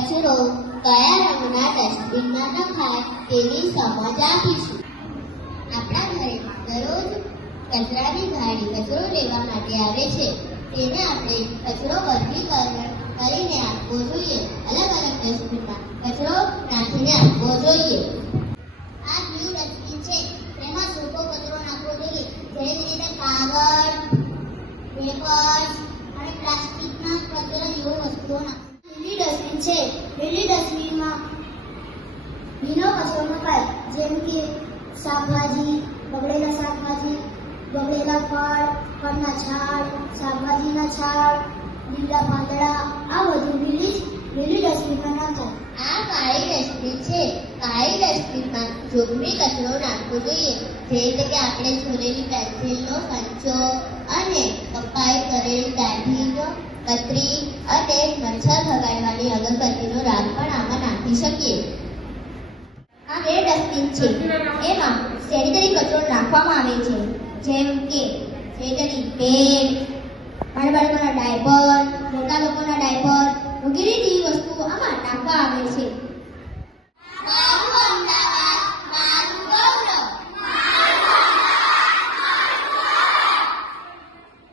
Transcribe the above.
કચરો કયા રંગના ડસ્ટબિનમાં નખાય તેની સમજ આપીશું. આપણા ઘરે દરરોજ કચરાની ગાડી કચરો લેવા માટે આવે છે. તેને આપણે કચરો વર્ગીકરણ કરીને આપવો જોઈએ. અલગ અલગ ડસ્ટબિનમાં કચરો નાખીને આપવો જોઈએ. આ બ્લુ ડસ્ટબિન છે, તેમાં સૂકો કચરો નાખવો જોઈએ, જેવી રીતે કાગળ, પેપર્સ અને પ્લાસ્ટિકના કચરા જેવી વસ્તુઓ નાખવી. લીલી ડસ્ટબિન છે, લીલી ડસ્ટબિનમાં ભીનો કચરો નખાય, જેમ કે શાકભાજી, બગડેલા શાકભાજી, બગડેલા ફળ, ફળના છાલ, શાકભાજીના છાલ, લીલા પાંદડા, આ બધું લીલી ડસ્ટબિનમાં નખાય. આ કાળી ડસ્ટબિન છે, કાળી ડસ્ટબિનમાં જોખમી કચરો નાખવો જોઈએ, જે રીતે કે આપણે છોલેલી પેન્સિલનો સંચો અને કપાઈ કરેલી દાઢીનો કતરી અને મચ્છર ભગાડવાની અગરબત્તીનો રાખ પણ આમાં નાખી શકીએ. આ રેડ ડસ્ટબિન છે, એમાં સેનિટરી કચરો નાખવામાં આવે છે, જેમ કે સેનિટરી પેડ, નાના બાળકોના ડાયપર, મોટા લોકોના ડાયપર વગેરે જેવી વસ્તુઓ આમાં નાખવા આવે છે.